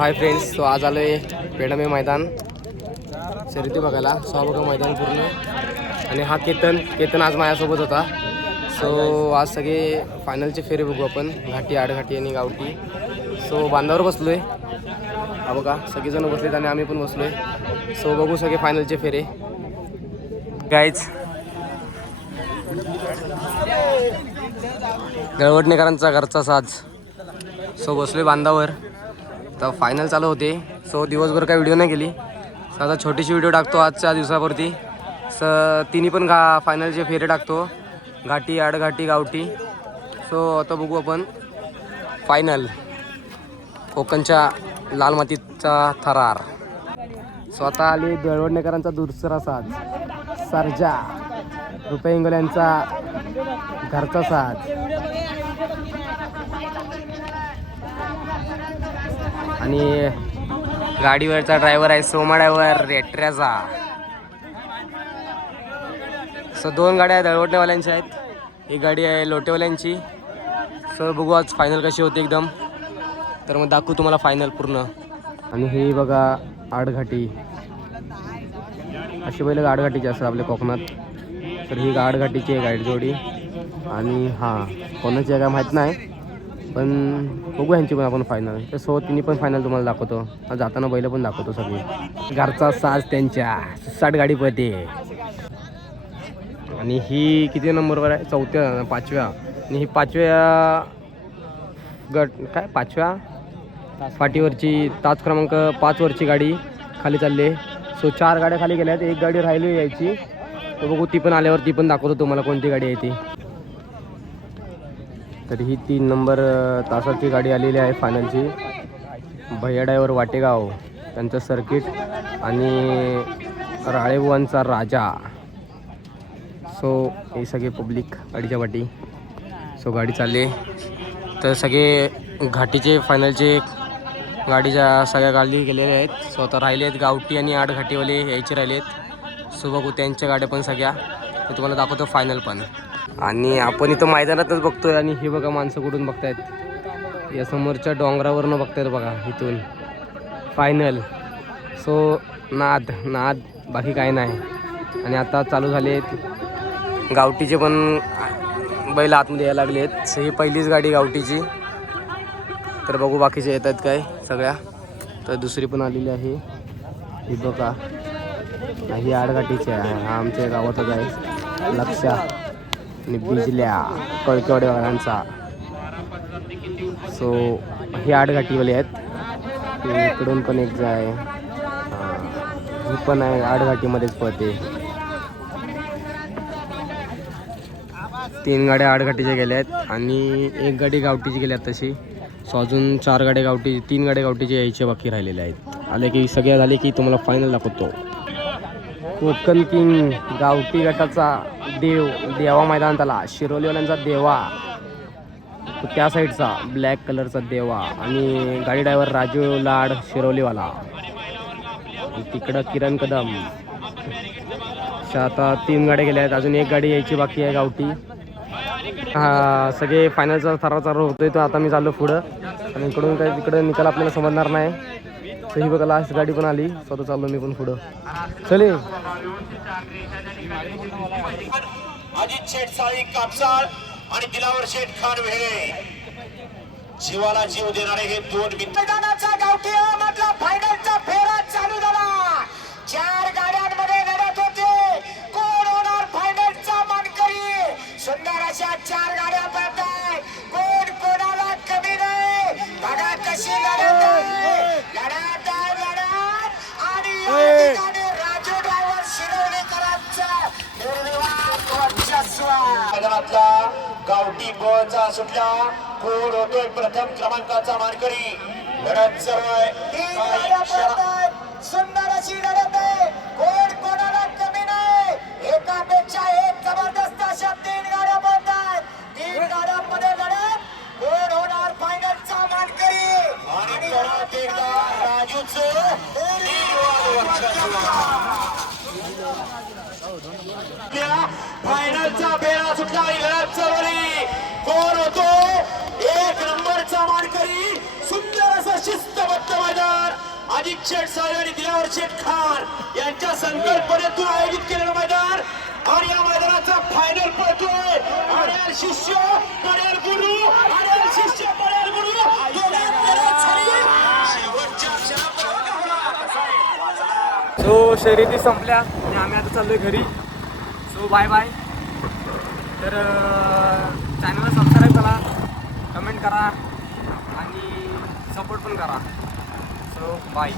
Hi friends so आज आलो आहे पेडमे मैदान. शर्यती बघायला. सहा मैदान पूर्ण. आणि हा केतन केतन आज माझ्यासोबत होता. सो आज सगळे फायनलचे फेरे बघू आपण. घाटी आडघाटी आणि गावठी. सो बांधावर बसलो आहे हा बघा सगळेजण बसलेत आणि आम्ही पण बसलो आहे सो बघू सगळे फायनलचे फेरे. गाईच गळवटणेकरांचा घरचा साज. सो बसलोय बांधावर. तर फायनल चालू होते. सो दिवसभर काही व्हिडिओ नाही केली. सो आता छोटीशी व्हिडिओ टाकतो आजच्या दिवसावरती. स तिन्ही पण घा फायनलचे फेरे टाकतो. घाटी आडघाटी गावठी. सो आता बघू आपण फायनल कोकणच्या लाल मातीचा थरार. स्वतः आली दळवडणेकरांचा दुसरा साज. सर्जा. रुपये इंगोल्यांचा घरचा साज. आणि गाडीवरचा ड्रायव्हर आहे सोमा ड्रायव्हर रेट्र्याचा सो दोन गाड्या दळवटण्यावाल्यांच्या आहेत. एक गाडी आहे लोटेवाल्यांची. सो बघू आज फायनल कशी होती एकदम. तर मग दाखवू तुम्हाला फायनल पूर्ण. आणि हे बघा आडघाटी. अशी बैल आडघाटीची असतात आपल्या कोकणात. तर ही आडघाटीची आहे गाडी जोडी. आणि हां कोणाची आहे काय माहीत नाही. पण बघू यांची पण आपण फायनल तर सो तिन्ही पण फायनल तुम्हाला दाखवतो. जाताना बैल पण दाखवतो सगळी. घरचा साज त्यांच्या. साठ गाडी पळते. आणि ही किती नंबरवर आहे? चौथ्या पाचव्या. आणि ही पाचव्या गट काय? पाचव्या? पाठीवरची तास क्रमांक पाचवरची गाडी खाली चालली सो चार गाड्या खाली गेल्या आहेत एक गाडी राहिली यायची. तर बघू ती पण आल्यावर ती पण दाखवतो तुम्हाला कोणती गाडी आहे ती. तर ही तीन नंबर तासाची गाडी आलेली आहे फायनलची. भैया डायवर वाटेगाव त्यांचं सर्किट आणि राळेबुवांचा राजा. सो हे सगळे पब्लिक गाडीच्या वाटी सो गाडी चालली. तर सगळे घाटीचे फायनलचे गाडीच्या सगळ्या गाडी गेलेल्या आहेत. सो आता राहिले आहेत गावठी आणि आठ घाटीवाले यायचे राहिले आहेत सो बघू त्यांच्या गाड्या पण सगळ्या. मी तुम्हाला दाखवतो फायनल पण. आणि आपण इथं मैदानातच बघतोय आणि हे बघा माणसं कुठून बघतायत. या समोरच्या डोंगरावरनं बघतायत बघा इथून. फायनल सो नाद नाद बाकी काय नाही. आणि आता चालू झाले आहेत. गावठीचे पण बैल आतमध्ये यायला लागले आहेत. सो ही पहिलीच गाडी गावठीची. तर बघू बाकीचे येत आहेत काय सगळ्या. तर दुसरी पण आलेली आहे. ही बघा. ही आडगाठीची आहे. हा आमच्या गावातच आहे. लक्षा आणि बिजल्या कळकेवाडेवाल्यांचा सो हे आठ घाटीवाले आहेत. इकडून पण एक जाय. ही. पण आहे आठ घाटीमध्येच पळते. तीन गाड्या आठ घाटीच्या गेल्या आहेत आणि एक गाडी गावठीची गेल्या आहेत तशी. सो अजून चार गाड्या गावठी तीन गाड्या गावठीचे यायचे बाकी राहिलेले आहेत. आले की सगळ्या झाले की तुम्हाला फायनल दाखवतो. कोकण किंग गावठी गटाचा देव देवा मैदान त्याला शिरोलीवाल्यांचा देवा. त्या साईडचा ब्लॅक कलरचा देवा आणि गाडी ड्रायव्हर राजू लाड शिरोलीवाला. तिकडं किरण कदम. अशा आता तीन गाड्या गेल्या आहेत. अजून एक गाडी यायची बाकी आहे गावठी. हा सगळे फायनलचा थरार चालू होतोय तो. आता मी चाललो पुढं. आणि इकडून काय तिकडं निकाल आपल्याला समजणार नाही. तर ही बघा लास्ट गाडी पण आली. स्वतः चाललो मी पण पुढं. चले. अजित शेठ साळी कापसाळ आणि दिलावर शेठ खान वेळे जीवाला जीव देणारे हे दोन मित्र. मैदानाचा गावठी मधला फायनलचा फेरा चालू झाला. चार गाड्यांमध्ये लढत होते. कोण होणार फायनलचा मानकरी? सुंदर अशा चार गाड्या मैदानातला गावठी बळचा सुटला. कोण होतोय प्रथम क्रमांकाचा मानकरी. लढत सर्व तीन गाड्या पळतायत सुंदर अशी लढत आहे. कोण कोणाला कमी नाही? एकापेक्षा एक जबरदस्त अशा तीन गाड्या पळतायत तीन गाड्यांमध्ये लढत. कोण होणार फायनलचा मानकरी. आणि परत एकदा राजूच. फायनलचा बेरा सुटला आणि लढत सर्वली कोण होतो? एक नंबरचा मानकरी सुंदर असं शिस्तबद्ध मैदान. अजित शेठ साहेब आणि दिलावर शेठ खान यांच्या संकल्पनेतून आयोजित केलेलं मैदान. आणि या मैदानाचा फायनल पडतोय आणि शिष्य पडेल गुरु आणि शिष्य पडेल गुरु. दोघांत लढत झाली. सो शर्यती संपल्या आणि आम्ही आता चाललोय घरी. सो बाय बाय तर चॅनलला सबस्क्राईब करा कमेंट करा आणि सपोर्ट पण करा. So bye